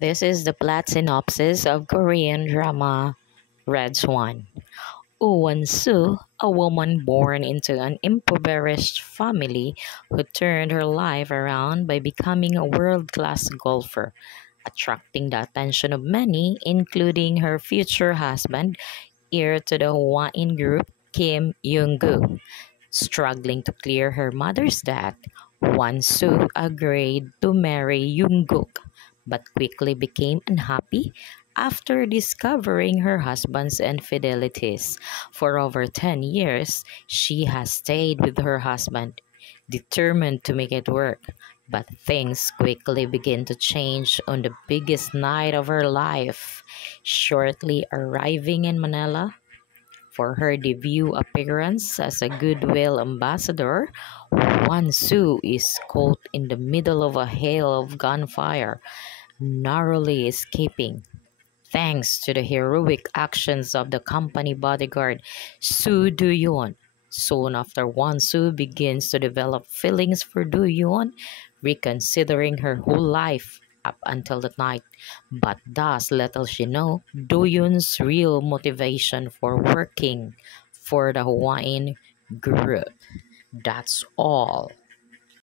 This is the plot synopsis of Korean drama Red Swan. Oh Won-soo, a woman born into an impoverished family who turned her life around by becoming a world-class golfer, attracting the attention of many, including her future husband, heir to the Hawaiian group Kim Young-gu. Struggling to clear her mother's debt, Won-soo agreed to marry Jungkook, but quickly became unhappy after discovering her husband's infidelities. For over 10 years, she has stayed with her husband, determined to make it work. But things quickly begin to change on the biggest night of her life. Shortly arriving in Manila, for her debut appearance as a goodwill ambassador, Won-soo is caught in the middle of a hail of gunfire, narrowly escaping. Thanks to the heroic actions of the company bodyguard Soo Do-yeon. Soon after, Won-soo begins to develop feelings for Do-yeon, reconsidering her whole life up until that night. But thus little she know Do-yeon's real motivation for working for the Hawaiian group. That's all.